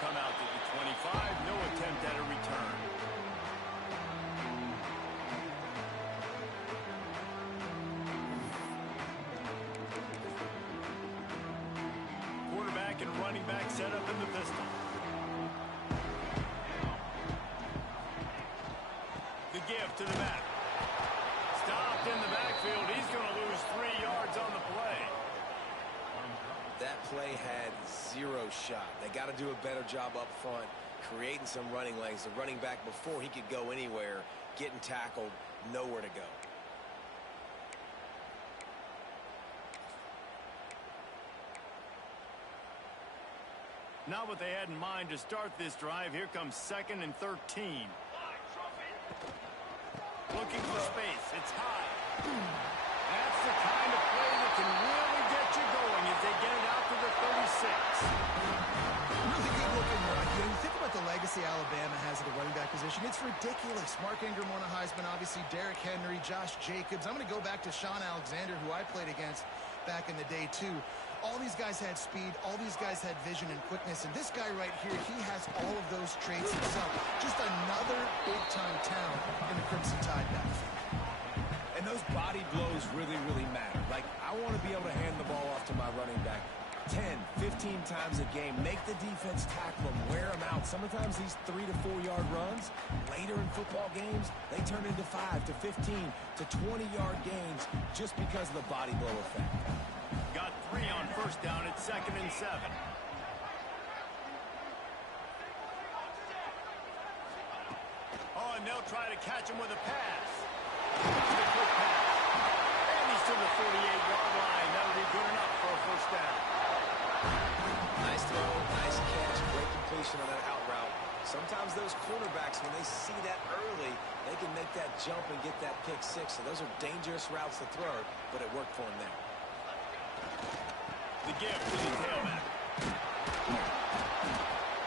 come out to the 25. No attempt at a return. Quarterback and running back set up in the pistol. The give to the back. Stopped in the backfield. He's going to lose 3 yards on the play. That play had 0 shot. They got to do a better job up front, creating some running lanes. The running back, before he could go anywhere, getting tackled, nowhere to go. Not what they had in mind to start this drive. Here comes 2nd and 13. Looking for space. It's high. That's the kind of play that can really get you going as they get it out to the 36. Really good looking run. You think about the legacy Alabama has at the running back position. It's ridiculous. Mark Ingram won a Heisman, obviously Derrick Henry, Josh Jacobs. I'm going to go back to Sean Alexander, who I played against back in the day, too. All these guys had speed. All these guys had vision and quickness. And this guy right here, he has all of those traits himself. Just another big-time talent in the Crimson Tide backfield. And those body blows really, really matter. Like, I want to be able to hand the ball off to my running back 10, 15 times a game. Make the defense tackle them, wear them out. Sometimes these 3 to 4 yard runs, later in football games, they turn into 5 to 15 to 20 yard gains just because of the body blow effect. Got 3 on first down at 2nd and 7. Oh, and they'll try to catch him with a pass. The quick pass. And he's to the 48-yard line. That'll be good enough for a first down. Nice throw, nice catch, great completion on that out route. Sometimes those quarterbacks, when they see that early, they can make that jump and get that pick 6. So those are dangerous routes to throw, but it worked for him there. The give to the tailback.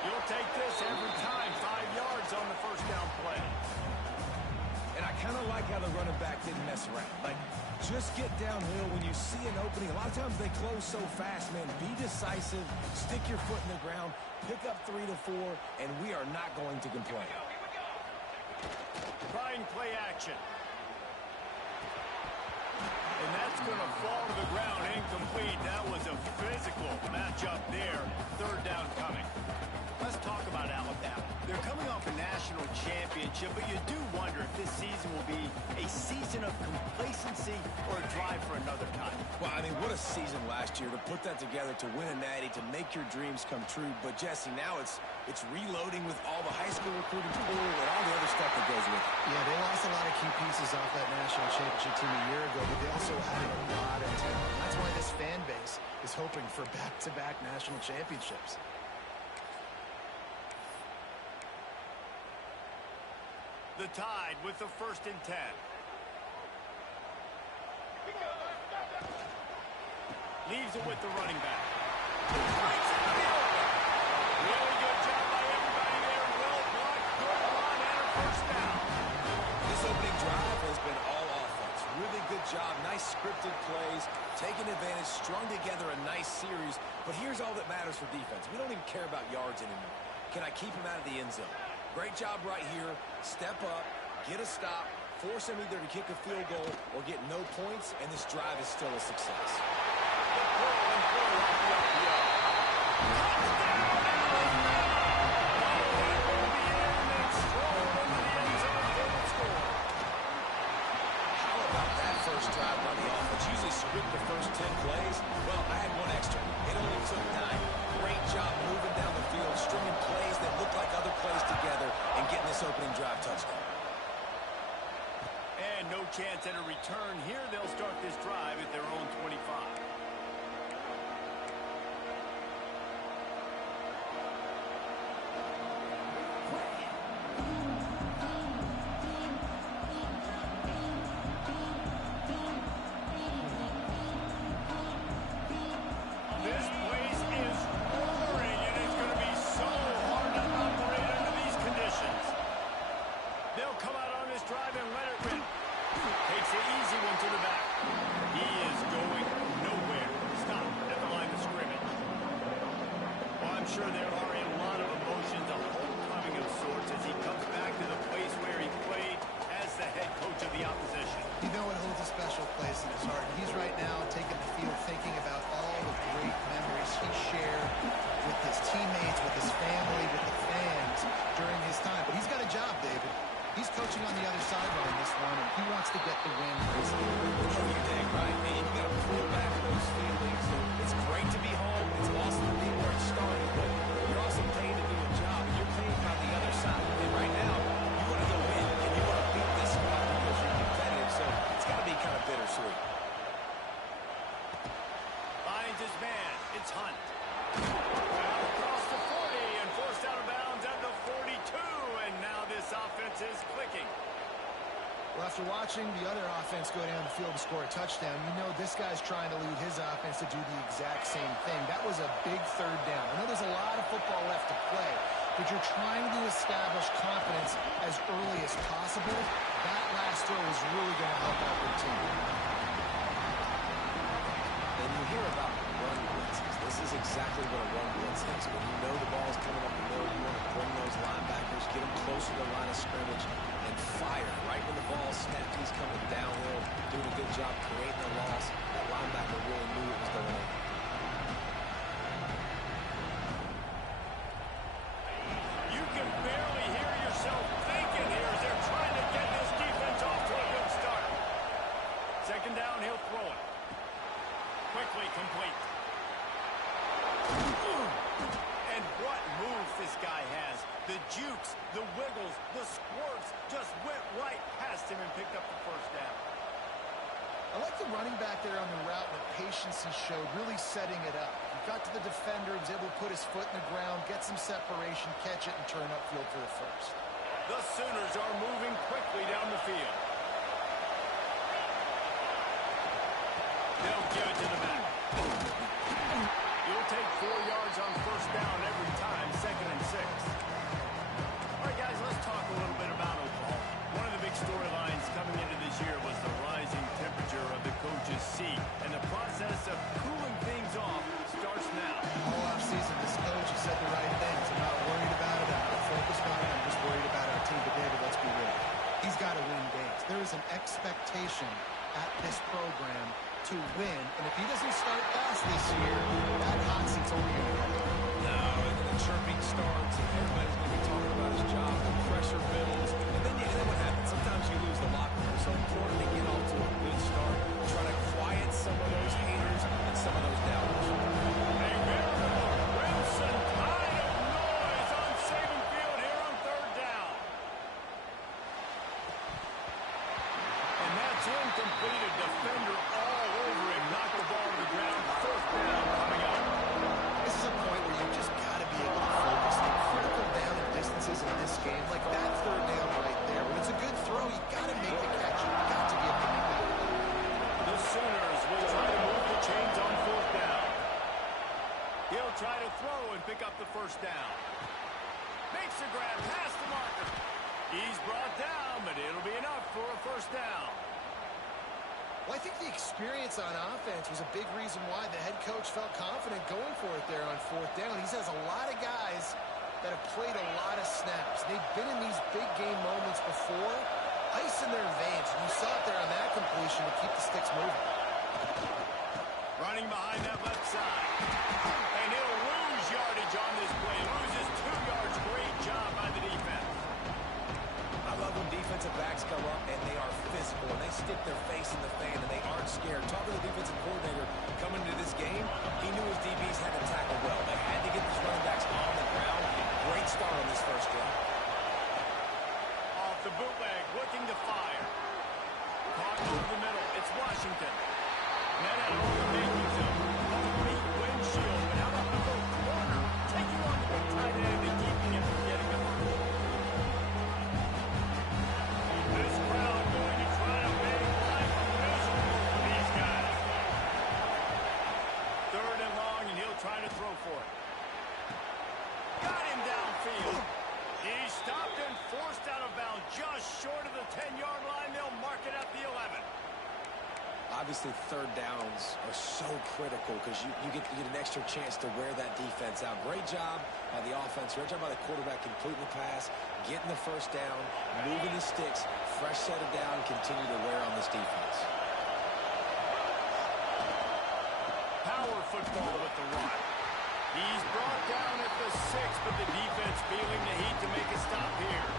You'll take this every time. 5 yards on the first down play. And I kind of like how the running back didn't mess around. Like, just get downhill when you see an opening. A lot of times they close so fast, man. Be decisive. Stick your foot in the ground. Pick up 3 to 4, and we are not going to complain. Trying play action. And that's going to fall to the ground. Incomplete. That was a physical matchup there. 3rd down coming. Let's talk about Alabama. They're coming off a national championship, but you do wonder if this season will be a season of complacency or a drive for another title. Well, I mean, what a season last year to put that together, to win a natty, to make your dreams come true. But, Jesse, now it's reloading with all the high school recruiting pool and all the other stuff that goes with it. Yeah, they lost a lot of key pieces off that national championship team a year ago, but they also added a lot of talent. That's why this fan base is hoping for back-to-back national championships. The Tide with the 1st and 10. Leaves it with the running back. Breaks it in the open. Really good job by everybody there. Well blocked, good run, and a first down. This opening drive has been all offense. Really good job. Nice scripted plays. Taking advantage. Strung together a nice series. But here's all that matters for defense. We don't even care about yards anymore. Can I keep him out of the end zone? Great job right here. Step up, get a stop, force him either to kick a field goal or get no points, and this drive is still a success. How about that first drive by the offense? Usually script the first 10 plays. Well, I had one extra. It only took 9. Great job moving down the field, stringing plays that look like other plays together, and getting this opening drive touchdown. And no chance at a return here. They'll start this drive at their own 25. This place is roaring, and it's going to be so hard to operate under these conditions. They'll come out on this drive and let it rip. Takes the easy one to the back. He is going nowhere. Stop at the line of scrimmage. Well, I'm sure there are a lot of emotions as he comes back to the place where he played as the head coach of the opposition. You know it holds a special place in his heart. He's right now taking the field thinking about all the great memories he shared with his teammates, with his family, with the fans during his time. But he's got a job, David. He's coaching on the other sideline this one, and he wants to get the win for his team. You're dang right, man. You got to pull back those feelings. It's great to be home. It's awesome to be where it started, but you're also paid to do a job, and you're paid by the other side. And right now, you want to go in, and you want to beat this squad because you're competitive, so it's got to be kind of bittersweet. Finds his man. It's Hunt. Across the 40 and forced out of bounds at the 42, and now this offense is clicking. Well, after watching the other offense go down the field and score a touchdown, you know this guy's trying to lead his offense to do the exact same thing. That was a big third down. I know there's a lot of football left to play, but you're trying to establish confidence as early as possible. That last throw is really going to help out your team. And you hear about run blitzes. This is exactly what a run blitz is. When you know the ball's coming up the middle, you want to bring those linebackers, get them closer to the line of scrimmage, and fire. Right when the ball snapped, he's coming downhill, doing a good job creating a loss. That linebacker really knew what was going on. You can barely hear yourself thinking here as they're trying to get this defense off to a good start. Second down, he'll throw it. Quickly complete. And what moves this guy has. The jukes, the wiggles, the squirts just went right past him and picked up the first down. I like the running back there on the route, what patience he showed, really setting it up. He got to the defender, was able to put his foot in the ground, get some separation, catch it, and turn upfield for the first. The Sooners are moving quickly down the field. They'll give it to the back. You'll take 4 yards on first down every time, 2nd and 6. All right, guys, let's talk a little bit about Oklahoma. One of the big storylines coming into this year was the rising temperature of the coach's seat, and the process of cooling things off starts now. All offseason, this coach has said the right things. I'm not worried about it. I'm not focused on it. I'm just worried about our team. But, David, let's be real. He's got to win games. There is an expectation at this program to win, and if he doesn't start fast this year, that hot seat's only going to go. No, and then the chirping starts, and everybody's going to be talking about his job, the pressure builds, and then what happens? Sometimes you lose the locker room. So important to get off to a good start, try to quiet some of those haters and some of those doubters. A veritable crimson tide of noise on Saban Field here on third down. And that's incomplete. A defender all over him. Knocked the ball to the ground. Fourth down coming up. This is a point where you just got to be able to focus on critical down and distances in this game. Like that third down right there. When it's a good throw, you got to make the catch. You got to be able to make that play. The Sooners will try to move the chains on fourth down. He'll try to throw and pick up the first down. Makes a grab past the marker. He's brought down, but it'll be enough for a first down. Well, I think the experience on offense was a big reason why the head coach felt confident going for it there on fourth down. He has a lot of guys that have played a lot of snaps. They've been in these big game moments before. Ice in their veins. You saw it there on that completion to keep the sticks moving. Running behind that left side. And he'll lose yardage on this play. Loses 2 yards. Great job by the defense. I love when defensive backs come up and they are physical and they stick their face in the fan and they aren't scared. Talking to the defensive coordinator coming into this game, he knew his DBs had to tackle well. They had to get these running backs on the ground. Great start on this first down. Off the bootleg, looking to fire. Caught over the middle. It's Washington. Net out over the making zone. Complete windshield, but out on the corner. Taking on the big tight end and keeping him from getting the first. This crowd going to try to make life miserable for these guys. obviously third downs are so critical because you get an extra chance to wear that defense out. Great job by the offense. Great job by the quarterback completing the pass, getting the first down, moving the sticks, fresh set of down, continue to wear on this defense. Power football with the run. He's brought down at the 6, but the defense feeling the heat to make a stop here.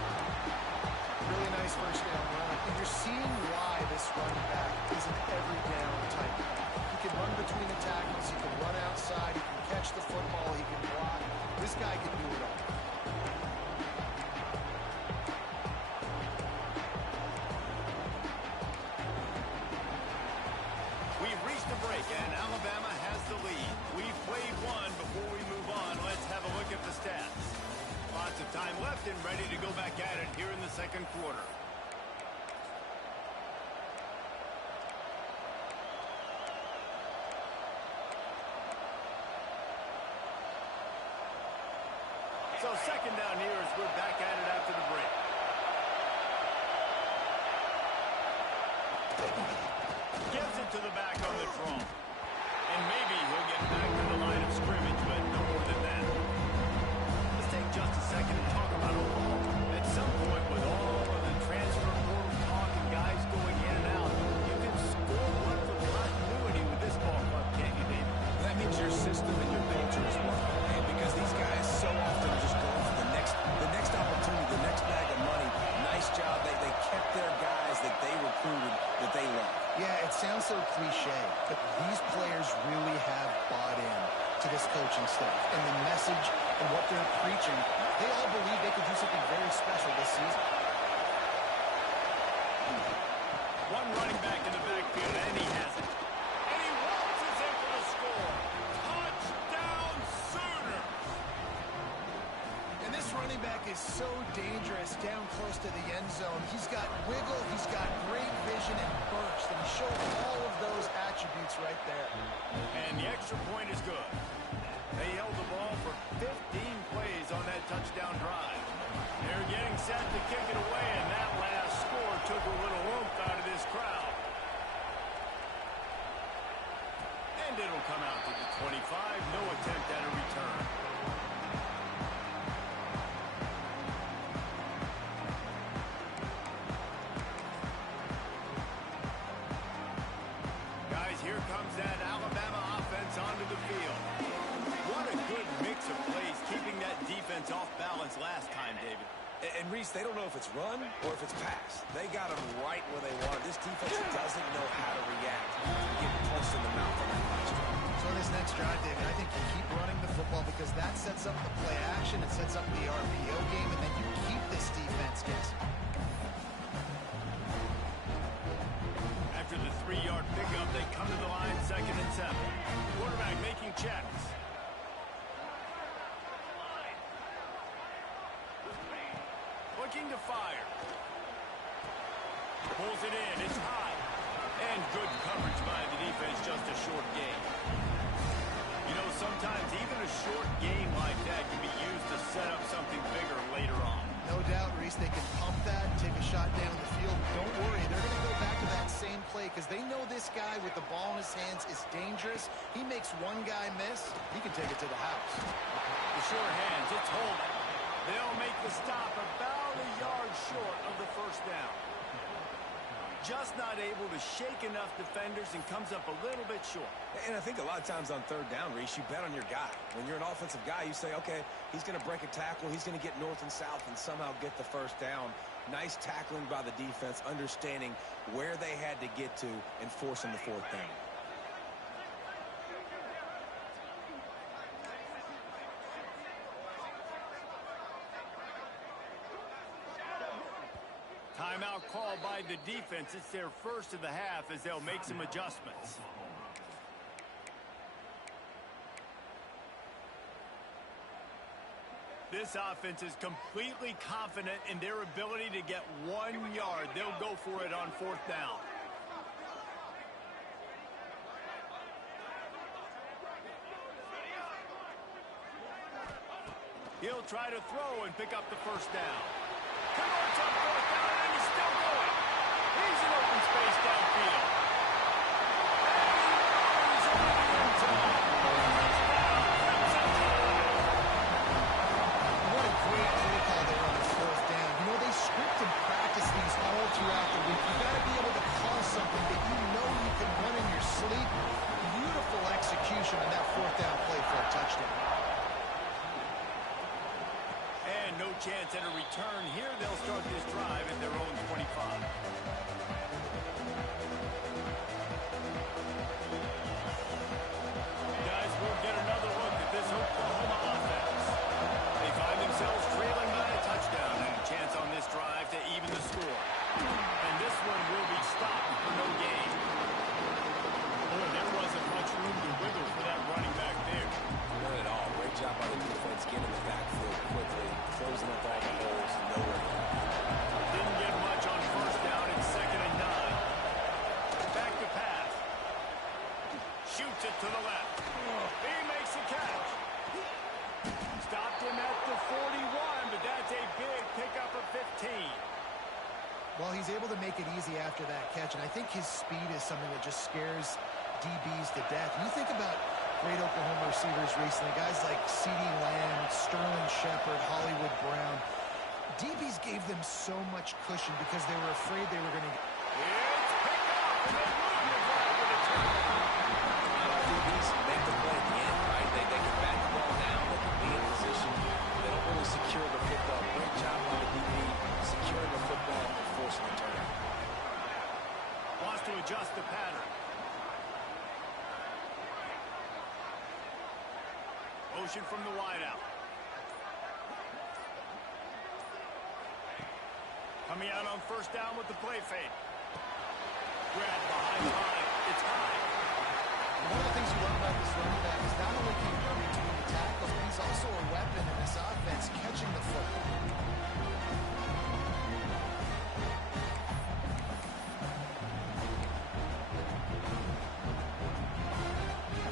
Really nice first down run. And you're seeing why this running back is an every down type back. He can run between the tackles. He can run outside. He can catch the football. He can block. This guy can do it all. We've reached the break, and Alabama has the lead. We've played one. Before we move on, let's have a look at the stats. Lots of time left and ready to go back at it here in the second quarter. So second down here as we're back at it after the break. Gives it to the back on the draw. And maybe he'll get back to the line of scrimmage, but no more than that. Let's take just a second to talk about overall. At some point, with all of the transfer portal talk and guys going in and out, you can score one for continuity with this ball club, can't you, David? That means your system and your culture is working, man, because these guys so often are just going for the next opportunity, the next bag of money. Nice job. They kept their guys that they recruited, that they love. Yeah, it sounds so cliche, but these players really have bought in to this coaching staff and the message and what they're preaching. They all believe they could do something very special this season. One running back in the backfield, and he has it. And he waltzes in for the score. Touchdown Sooners! And this running back is so dangerous down close to the end zone. He's got wiggle, he's got great vision and burst, and he showed all of those attributes right there. And the extra point is good. They held the ball for 15 plays on that touchdown drive. They're getting set to kick it away, and that last score took a little oomph out of this crowd. And it'll come out to the 25. No attempt at a return. Guys, here comes that Alabama offense onto the field. What a good mix of plays, keeping that defense off balance last time, David. And Reese, they don't know if it's run or if it's pass. They got them right where they want. This defense doesn't know how to react to getting punched in the mouth on that last drive. So in this next drive, David, I think you keep running the football because that sets up the play action, it sets up the RPO game, and then you keep this defense guessing. After the 3-yard pickup, they come to the line, 2nd and 7. Quarterback making checks. Looking to fire. Pulls it in. It's high. And good coverage by the defense. Just a short gain. You know, sometimes even a short game like that can be used to set up something bigger later on. No doubt, Reese, they can pump that, take a shot down the field. Don't worry, they're going to go back to that same play because they know this guy with the ball in his hands is dangerous. He makes one guy miss, he can take it to the house. The sure hands, it's holding. They'll make the stop about a yard short of the first down. Just not able to shake enough defenders and comes up a little bit short. And I think a lot of times on third down, Reese, you bet on your guy. When you're an offensive guy, you say, okay, he's going to break a tackle, he's going to get north and south and somehow get the first down. Nice tackling by the defense, understanding where they had to get to and forcing the fourth down. Timeout call by the defense. It's their first of the half as they'll make some adjustments. This offense is completely confident in their ability to get 1 yard. They'll go for it on 4th down. He'll try to throw and pick up the first down. Converts on 4th down, and he's still going. He's in open space downfield. shoots it to the left. He makes the catch. Stopped him at the 41, but that's a big pickup of 15. Well, he's able to make it easy after that catch, and I think his speed is something that just scares DBs to death. You think about great Oklahoma receivers recently, guys like C.D. Lamb, Sterling Shepard, Hollywood Brown. DBs gave them so much cushion because they were afraid they were going to get... It's picked up, and they move the ball with a turnover. Not all DBs make the play at the end, right? They can back the ball down, they can be in position. They don't really secure the football. Great job by the DB securing the football and forcing the turnover. Wants to adjust the pattern. Motion from the wideout. Coming out on first down with the play fake. Grab behind the line. It's high. One of the things you love about this running back is not only can he run between the tackles, but he's also a weapon in this offense, catching the football.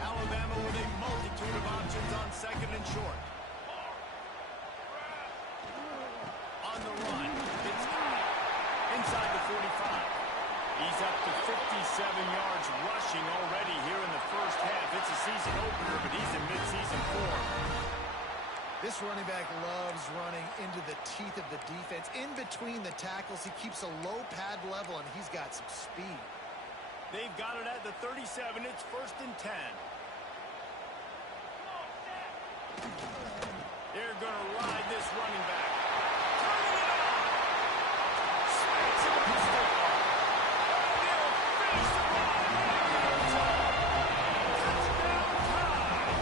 Alabama with a multitude of options on second and short. On the run. It's high. Inside the 45. He's up to 57 yards rushing already here in the first half. It's a season opener, but he's in midseason form. This running back loves running into the teeth of the defense. In between the tackles, he keeps a low pad level, and he's got some speed. They've got it at the 37. It's 1st and 10. They're going to ride this running back. Turning it on. Smacks him with the football. They'll finish the run. Touchdown time.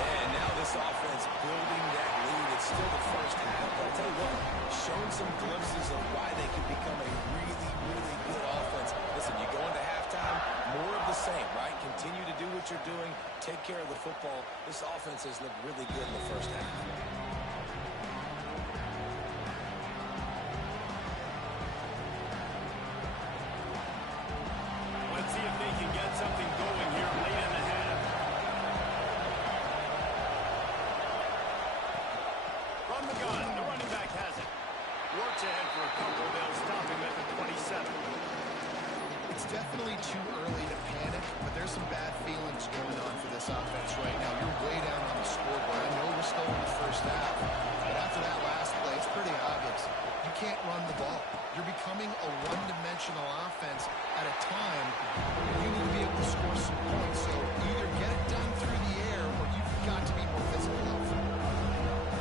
And now this offense building that lead. It's still the first half, but I'll tell you what, shown some glimpses of why they can become a really, really good offense. Listen, you go into halftime, more of the same, right? Continue to do what you're doing, take care of the football. This offense has looked really good in the first half. Let's see if they can get something going here late in the half. From the gun, the running back has it. Works ahead for a couple. They'll stop him at the 27. It's definitely too early to panic, but there's some bad feelings going on for this offense right now. You're way down on the scoreboard. I know we're still in the first half, but after that last play, it's pretty obvious. You can't run the ball. You're becoming a one-dimensional offense at a time where you need to be able to score some points. So either get it done through the air or you've got to be more physical up front.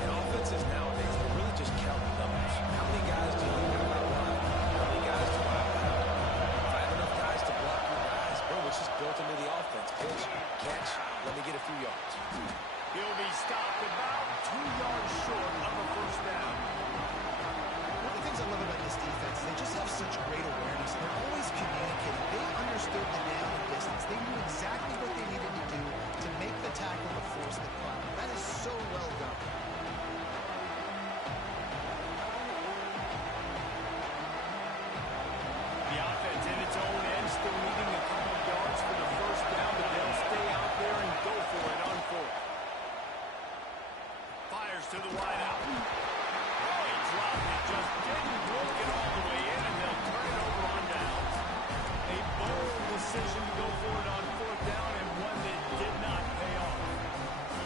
And offenses nowadays, they really just count the numbers. How many guys do you need to run? How many guys do I have? If I have enough guys to block your guys, boom, it's just built into the offense. Pitch, catch, let me get a few yards. He'll be stopped about 2 yards short of the first down. One of the things I love about this defense is they just have such great awareness, and they're always communicating. They understood the down and distance. They knew exactly what they needed to do to make the tackle to force the punt. That is so well done. The offense in its own end, still needing a couple of yards for the first down, but they'll stay out there and go for it on fourth. Fires to the wideout. Oh, he dropped it, just didn't work it all the way in, and they'll turn it over on downs. A bold decision to go for it on fourth down, and one that did not pay off.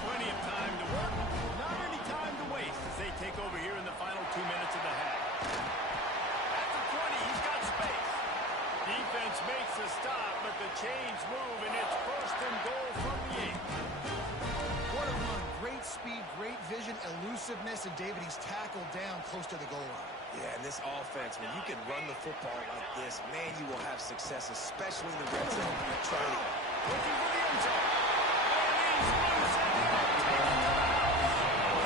Plenty of time to work, not any time to waste as they take over here in the final 2 minutes of the half. At the 20, he's got space. Defense makes a stop, but the chains move, and it's 1st and goal from the 8. What a run. Great speed, great vision, elusiveness, and David, he's tackled down close to the goal line. Yeah, and this offense, when you can run the football like this, man, you will have success, especially in the red zone. Try it. Looking for the end zone. And he's loose and he'll take it to the house.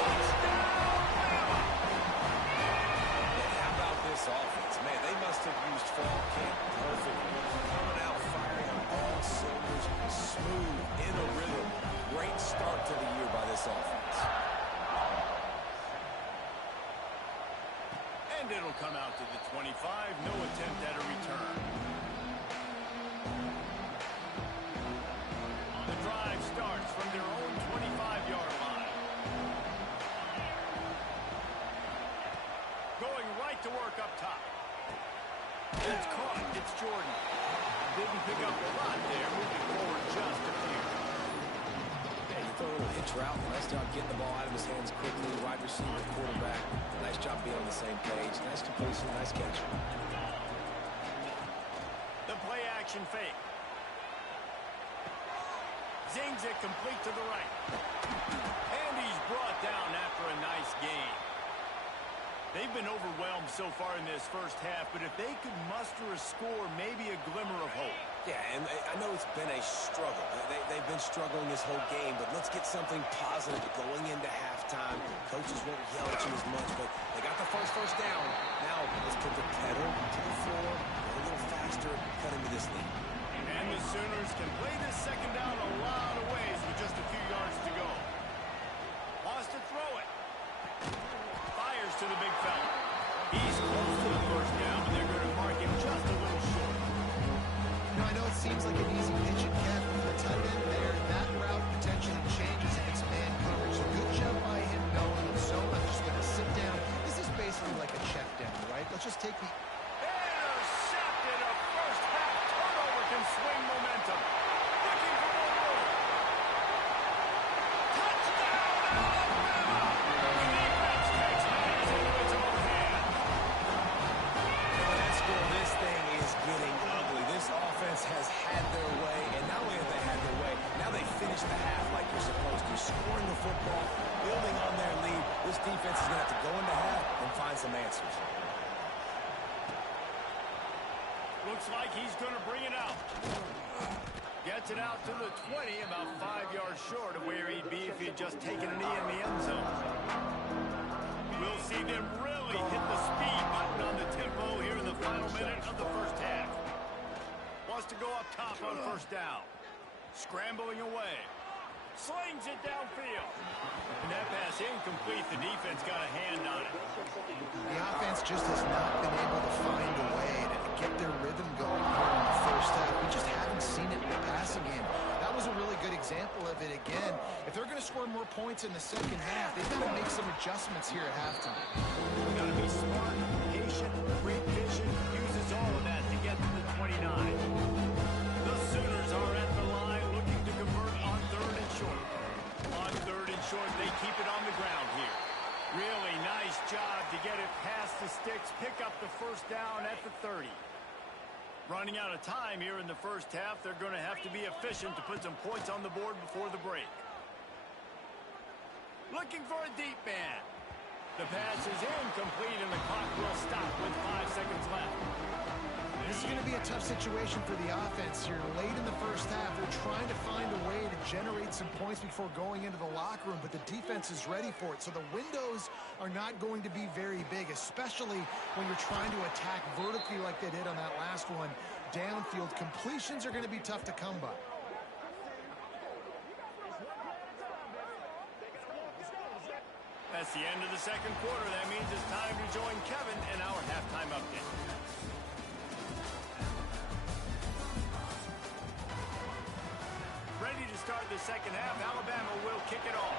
Touchdown, Bama. And how about this offense? Man, they must have used fall camp perfectly. Coming out, firing on all cylinders, smooth, in a rhythm. Great start to the year by this offense. And it'll come out to the 25. No attempt at a return. to work up top. It's caught. It's Jordan. Didn't pick up a lot there. Moving forward just a few. Yeah, you throw a little hitch route. Nice job getting the ball out of his hands quickly. Wide receiver, quarterback. Nice job being on the same page. Nice completion. Nice catch. The play action fake. Zings it complete to the right. And he's brought down after a nice gain. They've been overwhelmed so far in this first half, but if they could muster a score, maybe a glimmer of hope. Yeah, and I know it's been a struggle. They've been struggling this whole game, but let's get something positive going into halftime. Coaches won't yell at you as much, but they got the first down. Now let's put the pedal to the floor, go a little faster, cut into this lead. And the Sooners can play this second down a lot of ways with just a few yards to go. Wants to throw it. Fires to the big fella. He's close to the first down, but they're going to mark him just a little short. You know, I know it seems like an easy pitch and catch, but the tight end there, that route potentially changes if it's man coverage. So good job by him knowing it. So I'm just going to sit down. This is basically like a check down, right? Let's just take the... Intercepted. A first half turnover can swing momentum. Looking for more room. Touchdown, Alabama! The defense takes matters into its own hands. And that's where this thing is getting ugly. This offense has had their way, and not only have they had their way, now they finish the half like you're supposed to, scoring the football, building on their lead. This defense is going to have to go into half and find some answers. Looks like he's going to bring it out. Gets it out to the 20, about 5 yards short of where he'd be if he'd just taken a knee in the end zone. We'll see them really hit the speed button on the tempo here in the final minute of the first half. Wants to go up top on first down. Scrambling away. Slings it downfield. And that pass incomplete. The defense got a hand on it. The offense just has not been able to find a way to get their rhythm going here in the first half. We just haven't seen it in the passing game. That was a really good example of it again. If they're going to score more points in the second half, they've got to make some adjustments here at halftime. Got to be smart, patient, great vision. Uses all of that to get to the 29. The Sooners are at the line looking to convert on third and short. On third and short, they keep it on the ground here. Really nice job to get it past the sticks, pick up the first down at the 30. Running out of time here in the first half, they're going to have to be efficient to put some points on the board before the break. Looking for a deep man. The pass is incomplete, and the clock will stop with 5 seconds left. This is going to be a tough situation for the offense here. Late in the first half, they're trying to find a way to generate some points before going into the locker room, but the defense is ready for it. So the windows are not going to be very big, especially when you're trying to attack vertically like they did on that last one. Downfield completions are going to be tough to come by. That's the end of the second quarter. That means it's time to join Kevin in our halftime update. Ready to start the second half. Alabama will kick it off.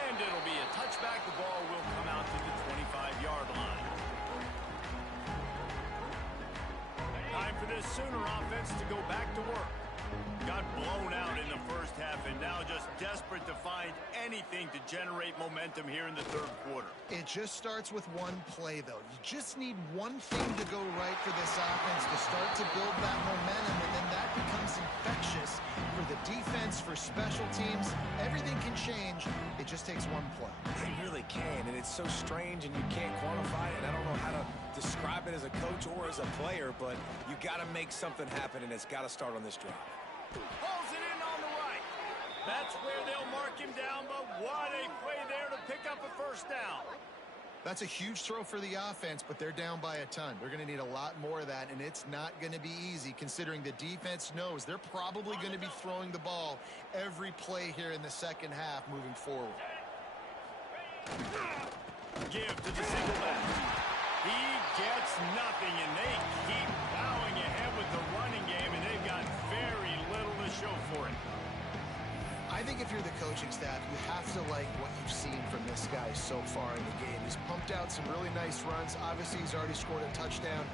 And it'll be a touchback. The ball will come out to the 25-yard line. Time for this Sooner offense to go back to work. Got blown out in the first half and now just desperate to find anything to generate momentum here in the third quarter. It just starts with one play, though. You just need one thing to go right for this offense to start to build that momentum, and then that becomes infectious for the defense, for special teams. Everything can change. It just takes one play. It really can, and it's so strange, and you can't quantify it. I don't know how to describe it as a coach or as a player, but you got to make something happen, and it's got to start on this drive. Pulls it in on the right. That's where they'll mark him down, but what a play there to pick up a first down. That's a huge throw for the offense, but they're down by a ton. They're going to need a lot more of that, and it's not going to be easy considering the defense knows they're probably going to be throwing the ball every play here in the second half moving forward. Give to the single back. He gets nothing, and they keep plowing ahead with the running game, and they've got very little to show for it. I think if coaching staff, you have to like what you've seen from this guy so far in the game. He's pumped out some really nice runs. Obviously, he's already scored a touchdown.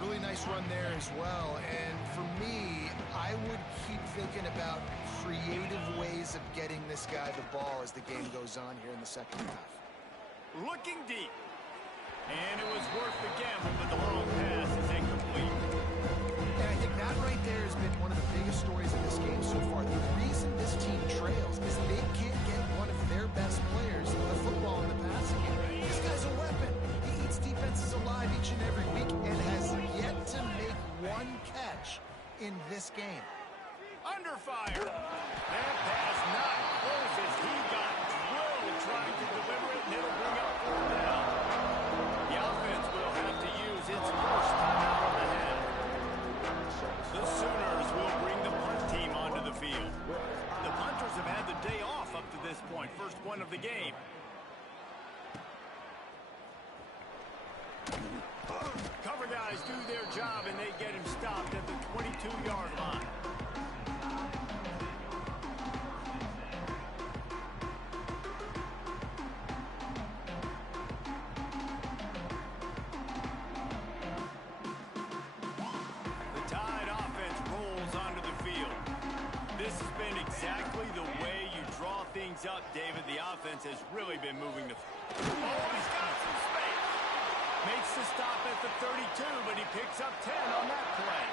Really nice run there as well. And for me, I would keep thinking about creative ways of getting this guy the ball as the game goes on here in the second half. Looking deep. And it was worth the gamble, but the long pass is incomplete. And I think that right there has been one of the biggest stories in this game so far. The reason this team trails is they can't get one of their best players the football in the passing game. This guy's a weapon. He eats defenses alive each and every week and has yet to make one catch in this game. Under fire. That pass not close as he got drilled trying to deliver it, and it'll bring up 4th down. The offense will have to use its first timeout of the half. The Sooners will bring the punt team onto the field. The punters have had the day off up to this point, first one of the game. Cover guys do their job, and they get him stopped at the 22-yard line. The Tide offense rolls onto the field. This has been exactly the way you draw things up, David. The offense has really been moving the... Oh, he's got some space. Makes the stop at the 32, but he picks up 10 on that play.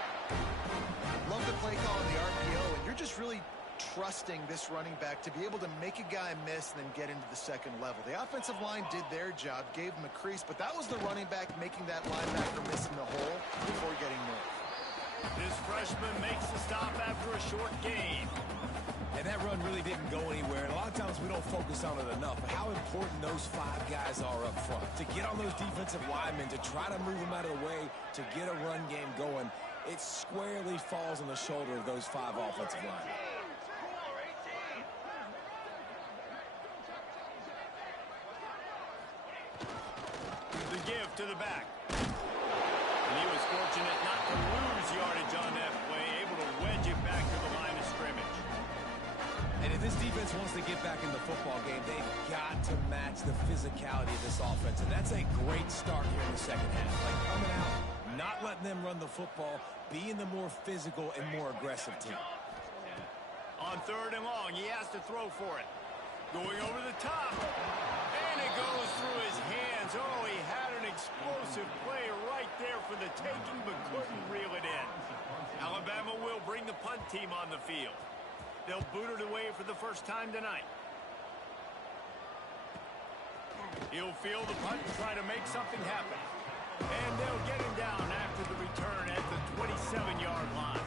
Love the play call in the RPO, and you're just really trusting this running back to be able to make a guy miss and then get into the second level. The offensive line did their job, gave him a crease, but that was the running back making that linebacker miss in the hole before getting moved. This freshman makes the stop after a short gain. And that run really didn't go anywhere. And a lot of times we don't focus on it enough. But how important those 5 guys are up front. To get on those defensive linemen, to try to move them out of the way, to get a run game going, it squarely falls on the shoulder of those 5 offensive linemen. The give to the back. And he was fortunate not to lose yardage on that play, able to wedge it back to the line of scrimmage. And if this defense wants to get back in the football game, they've got to match the physicality of this offense. And that's a great start here in the second half. Like coming out, not letting them run the football, being the more physical and more aggressive team. On 3rd and long, he has to throw for it. Going over the top. And it goes through his hands. Oh, he had an explosive play right there for the taking, but couldn't reel it in. Alabama will bring the punt team on the field. They'll boot it away for the first time tonight. He'll field the punt and try to make something happen. And they'll get him down after the return at the 27-yard line.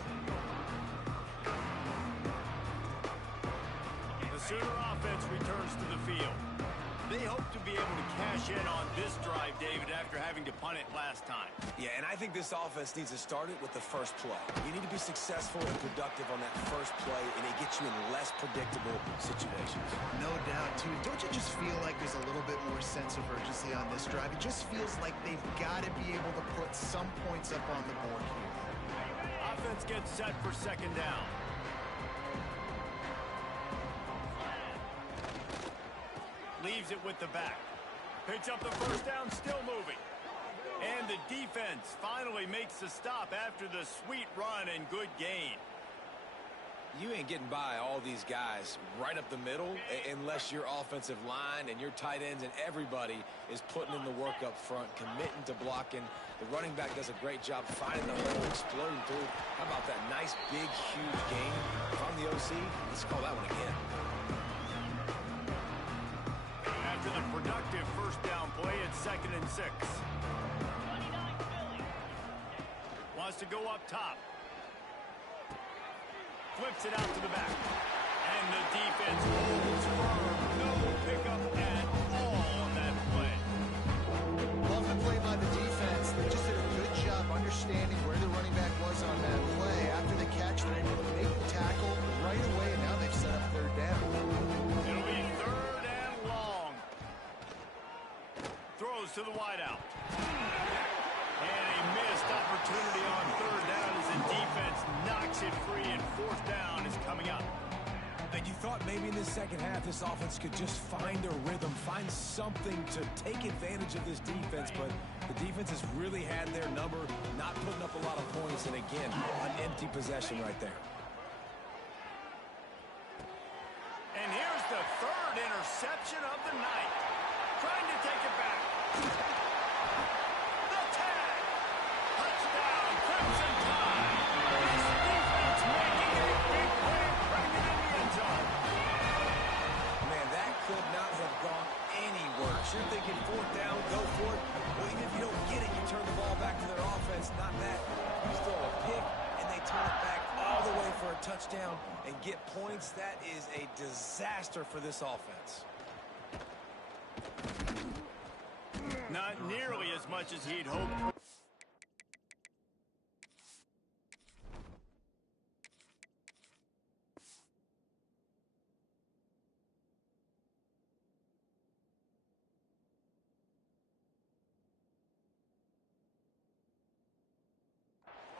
The Sooner offense returns to the field. They hope to be able to cash in on this drive, David, after having to punt it last time. Yeah, and I think this offense needs to start it with the first play. You need to be successful and productive on that first play, and it gets you in less predictable situations. No doubt, too. Don't you just feel like there's a little bit more sense of urgency on this drive? It just feels like they've got to be able to put some points up on the board here. Offense gets set for second down. Leaves it with the back. Picks up the first down, still moving. And the defense finally makes the stop after the sweet run and good gain. You ain't getting by all these guys right up the middle unless your offensive line and your tight ends and everybody is putting in the work up front, committing to blocking. The running back does a great job finding the hole, exploding through. How about that nice, big, huge gain? If I'm the OC, let's call that one again. After the productive first down play, it's 2nd and 6. Wants to go up top. Flips it out to the back. And the defense holds firm. No pickup at all on that play. Love the play by the defense. They just did a good job understanding where the running back was on that play. After the catch, they're able to make the tackle right away, and now they've set up 3rd down. It'll be 3rd and long. Throws to the wideout. And a missed opportunity on 3rd down as the defense knocks it free, and 4th down is coming up. And you thought thought maybe in the second half this offense could just find a rhythm, find something to take advantage of this defense, but the defense has really had their number, not putting up a lot of points, and again, an empty possession right there. And here's the third interception of the night. Trying to take it back. The tag. Touchdown, Crimson Tide. This defense making a big play, bringing it in the end zone. Man, that could not have gone any worse. You're thinking fourth down, go for it. Well, even if you don't get it, you turn the ball back to their offense. Not that. You throw a pick, and they turn it back all the way for a touchdown and get points. That is a disaster for this offense. Not nearly as much as he'd hoped.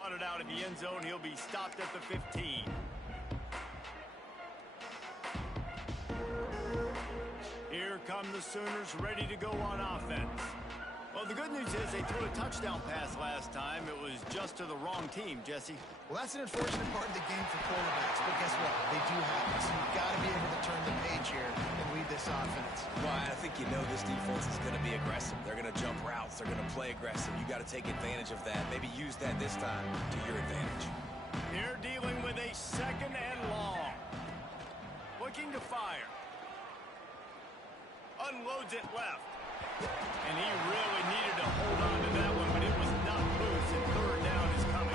On it out of the end zone, he'll be stopped at the 15. Here come the Sooners ready to go on offense. Well, the good news is they threw a touchdown pass last time. It was just to the wrong team, Jesse. Well, that's an unfortunate part of the game for quarterbacks, but guess what? They do have it, so you've got to be able to turn the page here and lead this offense. Well, I think you know this defense is going to be aggressive. They're going to jump routes. They're going to play aggressive. You got to take advantage of that. Maybe use that this time to your advantage. They're dealing with a second and long. Looking to fire. Unloads it left. And he really needed to hold on to that one, but it was not loose, and third down is coming.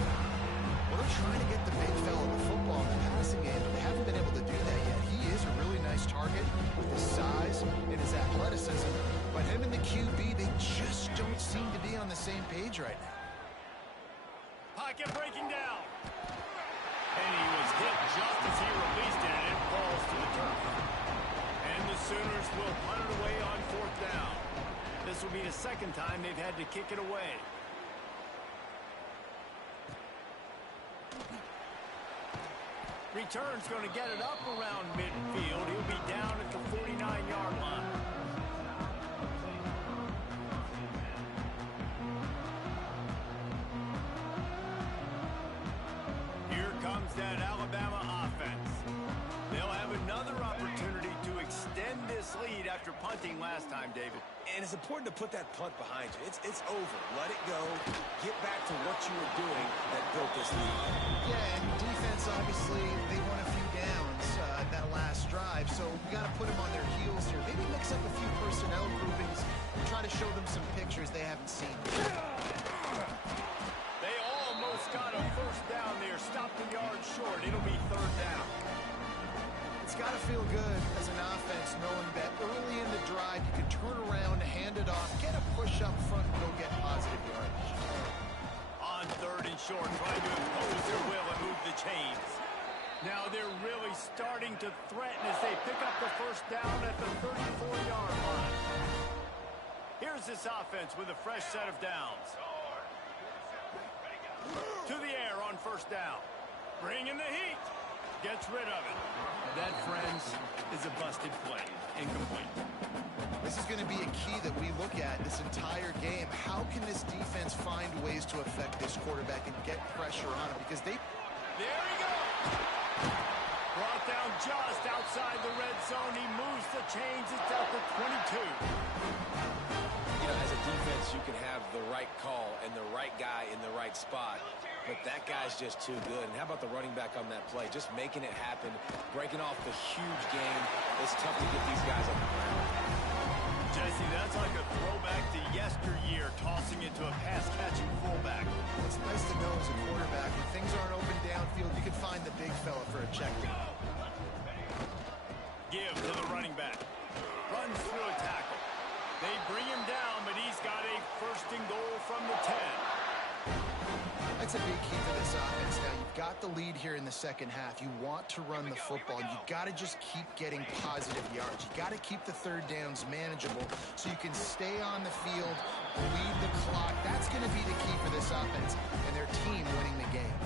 Well, they're trying to get the big fella the football in the passing game, but they haven't been able to do that yet. He is a really nice target with his size and his athleticism, but him and the QB, they just don't seem to be on the same page right now. Pocket breaking down. And he was hit just as he released it, and it falls to the turf. And the Sooners will punt it away on fourth down. This will be the second time they've had to kick it away. Return's going to get it up around midfield. He'll be down at the 49-yard line. Here comes that Alabama offense. They'll have another opportunity to extend this lead after punting last time, David. And it's important to put that punt behind you. It's over. Let it go. Get back to what you were doing that built this lead. Yeah, and defense, obviously, they won a few downs that last drive, so we got to put them on their heels here. Maybe mix up a few personnel groupings and try to show them some pictures they haven't seen. They almost got a first down there. Stopped a yard short. It'll be third down. It's got to feel good as an offense knowing that early in the drive you can turn around, hand it off, get a push up front, and go get positive yardage. On third and short, trying to impose their will and move the chains. Now they're really starting to threaten as they pick up the first down at the 34-yard line. Here's this offense with a fresh set of downs. To the air on first down. Bring in the heat. Gets rid of it. That, friends, is a busted play. Incomplete. This is going to be a key that we look at this entire game. How can this defense find ways to affect this quarterback and get pressure on him? Because they... There he goes. Brought down just outside the red zone. He moves the chains. It's out to 22. You know, as a defense, you can have the right call and the right guy in the right spot, but that guy's just too good. And how about the running back on that play? Just making it happen, breaking off the huge game. It's tough to get these guys on the ground. Jesse, that's like a throwback to yesteryear, tossing it to a pass-catching fullback. It's nice to know as a quarterback, when things aren't open downfield, you can find the big fella for a check down. Give to the running back. Runs through a tackle. They bring him down, but he's got a first and goal from the 10. That's a big key for this offense. Now, you've got the lead here in the second half. You want to run the football. You got to just keep getting positive yards. You got to keep the third downs manageable so you can stay on the field, lead the clock. That's going to be the key for this offense and their team winning the game.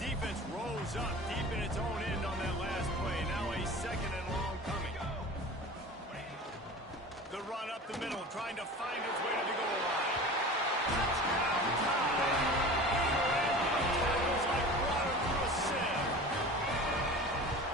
Defense rolls up deep in its own end on that last play. Now a second and long. run up the middle, trying to find his way to the goal line. Touchdown time! Tackles like water through a sieve.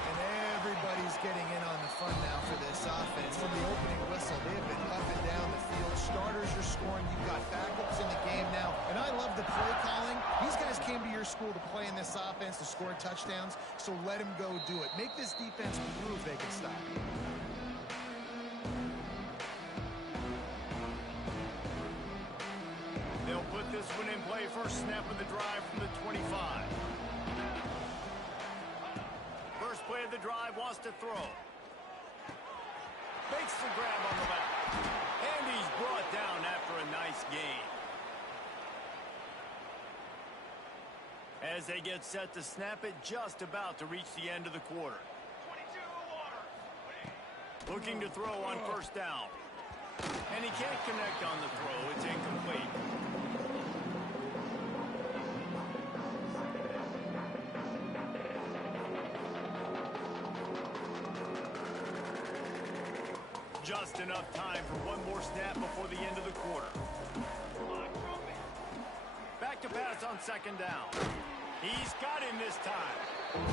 And everybody's getting in on the fun now for this offense. From the opening whistle, they have been up and down the field. Starters are scoring. You've got backups in the game now. And I love the play calling. These guys came to your school to play in this offense to score touchdowns, so let them go do it. Make this defense prove they can stop. They'll put this one in play. First snap of the drive from the 25. First play of the drive, wants to throw. Makes the grab on the left. And he's brought down after a nice gain. As they get set to snap it, just about to reach the end of the quarter. Looking to throw on first down. And he can't connect on the throw. It's incomplete. Just enough time for one more snap before the end of the quarter. Back to pass on second down. He's got him this time.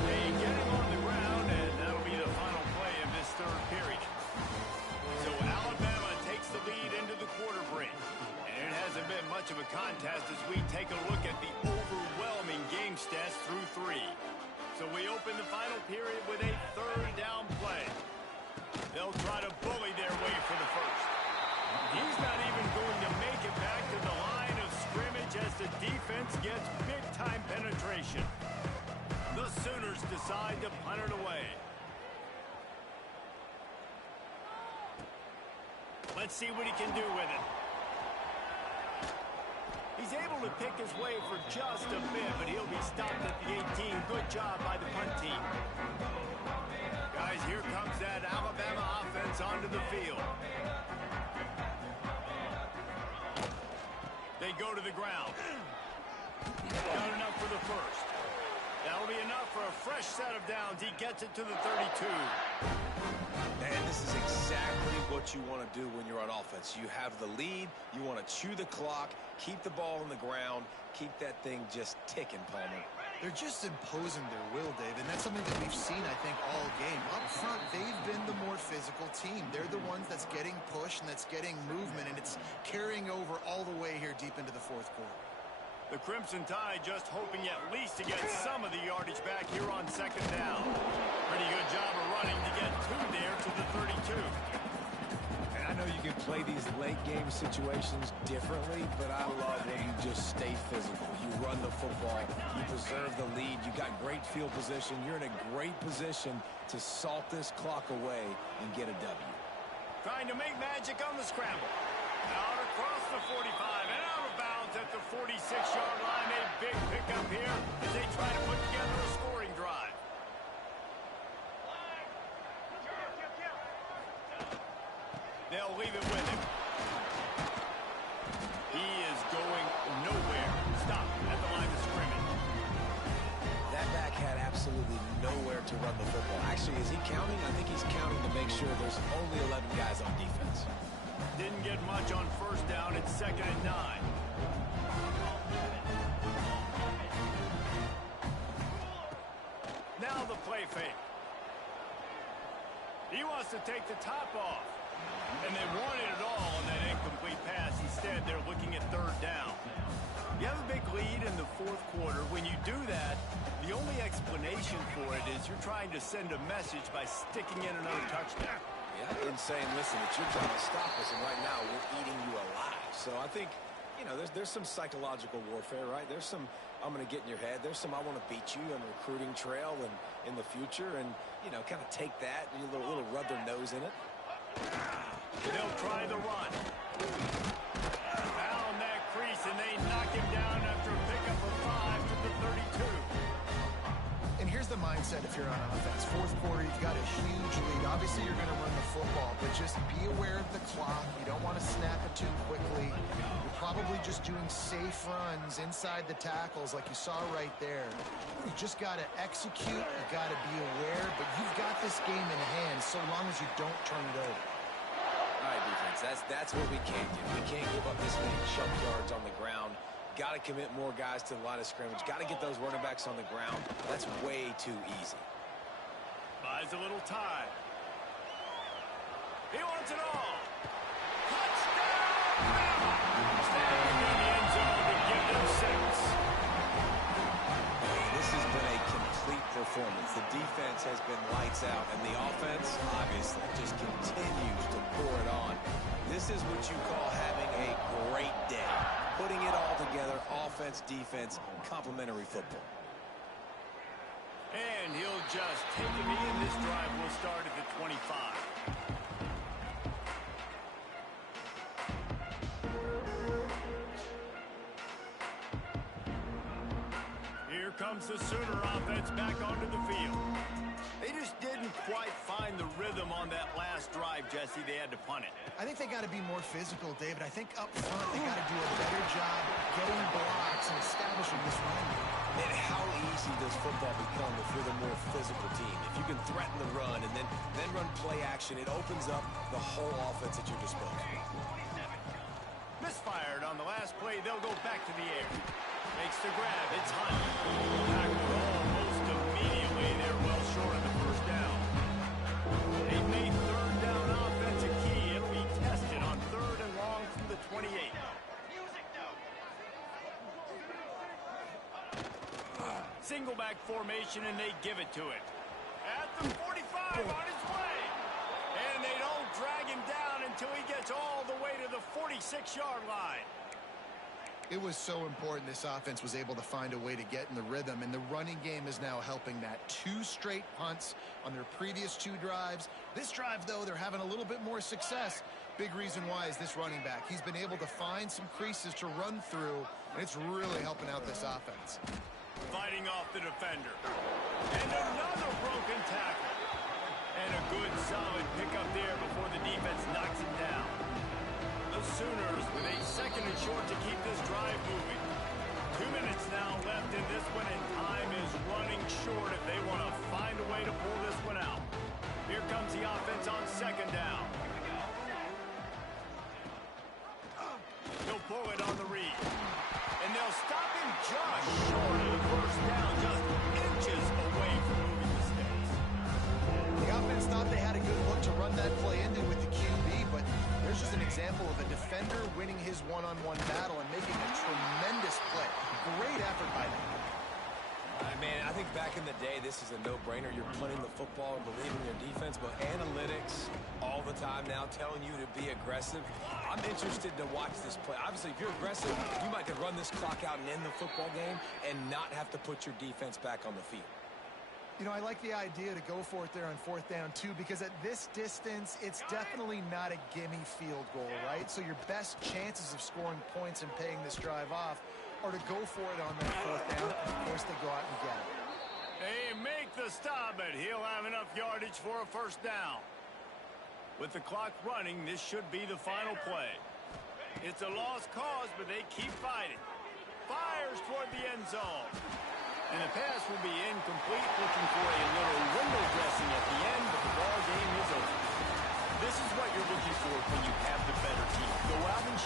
They get him on the ground, and that'll be the final play of this third period. So Alabama takes the lead into the quarter break. And it hasn't been much of a contest as we take a look at the overwhelming game stats through three. So we open the final period with a third down play. They'll try to bully their way for the first. He's not even going to make it back to the line of scrimmage as the defense gets big-time penetration. The Sooners decide to punt it away. Let's see what he can do with it. He's able to pick his way for just a bit, but he'll be stopped at the 18. Good job by the punt team. Guys, here comes that Alabama offense onto the field. They go to the ground. Got enough for the first. That'll be enough for a fresh set of downs. He gets it to the 32. And this is exactly what you want to do when you're on offense. You have the lead. You want to chew the clock, keep the ball on the ground, keep that thing just ticking, Palmer. They're just imposing their will, David, and that's something that we've seen, I think, all game. Up front, they've been the more physical team. They're the ones that's getting pushed and that's getting movement, and it's carrying over all the way here deep into the fourth quarter. The Crimson Tide just hoping at least to get some of the yardage back here on second down. Pretty good job of running to get two there to the 32. And I know you can play these late game situations differently, but I love when you just stay physical. You run the football, you preserve the lead, you got great field position, you're in a great position to salt this clock away and get a W. Trying to make magic on the scramble. Out across the 45 and out of bounds at the 46-yard line. A big pickup here as they try to put together a scoring drive. They'll leave it with him. He is going nowhere. Stop at the line of scrimmage. That back had absolutely nowhere to run the football. Actually, is he counting? I think he's counting to make sure there's only 11 guys on defense. Didn't get much on first down. It's 2nd and 9. Now the play fake. He wants to take the top off. And they wanted it all on that incomplete pass. Instead, they're looking at third down. You have a big lead in the fourth quarter. When you do that, the only explanation for it is you're trying to send a message by sticking in another touchdown. Yeah, and saying, listen, it's your job to stop us, and right now we're eating you alive. So I think, you know, there's some psychological warfare, right? There's some, I'm going to get in your head. There's some, I want to beat you on the recruiting trail and in the future, and, you know, kind of take that, and a little rub their nose in it. They'll try the run. Found that crease, and they knock him down after a pickup of 5 to the 32. And here's the mindset if you're on offense. Fourth quarter, you've got a huge lead. Obviously, you're going to run the football, but just be aware of the clock. You don't want to snap it too quickly. You're probably just doing safe runs inside the tackles like you saw right there. You just got to execute. You got to be aware, but you've got this game in hand so long as you don't turn it over. All right, defense, defense. That's what we can't do. We can't give up this many chunk yards on the ground. Got to commit more guys to the line of scrimmage. Got to get those running backs on the ground. That's way too easy. Buys a little time. He wants it all. Touchdown! Standing in the end zone to give them 6. This has been a complete performance. The defense has been lights out, and the offense, obviously, just continues to pour it on. This is what you call having a great day. Putting it all together, offense, defense, complementary football. And he'll just take a knee, and this drive will start at the 25. Here comes the Sooner offense back onto the field. They just didn't quite find the rhythm on that last drive, Jesse. They had to punt it. I think they got to be more physical, David. I think up front they got to do a better job getting blocks and establishing this running game. Man, how easy does football become if you're the more physical team? If you can threaten the run and then run play action, it opens up the whole offense at your disposal. Misfired on the last play. They'll go back to the air. Makes the grab. It's Hunt. Tackled almost immediately. They're well short of the first down. They've made third down offense a key. It'll be tested on 3rd and long from the 28. Single back formation, and they give it to it. At the 45 on his way. And they don't drag him down until he gets all the way to the 46-yard line. It was so important this offense was able to find a way to get in the rhythm, and the running game is now helping that. 2 straight punts on their previous 2 drives. This drive, though, they're having a little bit more success. Big reason why is this running back. He's been able to find some creases to run through, and it's really helping out this offense. Fighting off the defender. And another broken tackle. And a good, solid pickup there before the defense knocks him down. The Sooners with a 2nd and short to keep this drive moving. 2 minutes now left in this one, and time is running short if they want to find a way to pull this one out. Here comes the offense on 2nd down. He'll pull it on the read. And they'll stop him just short of the first down, just inches away from moving the sticks. The offense thought they had a good look to run that play into with the QB, but there's just an example of a defender winning his one-on-one battle and making a tremendous play. Great effort by them. Man, I think back in the day, this is a no-brainer. You're punting the football and believing your defense, but analytics all the time now telling you to be aggressive. I'm interested to watch this play. Obviously, if you're aggressive, you might could run this clock out and end the football game and not have to put your defense back on the field. You know, I like the idea to go for it there on 4th down, too, because at this distance, it's definitely not a gimme field goal, right? So your best chances of scoring points and paying this drive off are to go for it on that 4th down. Of course, they go out and get it. They make the stop, but he'll have enough yardage for a 1st down. With the clock running, this should be the final play. It's a lost cause, but they keep fighting. Fires toward the end zone. And the pass will be incomplete, looking for a little window dressing at the end, but the ball game is over. This is what you're looking for when you have the better team. Go out and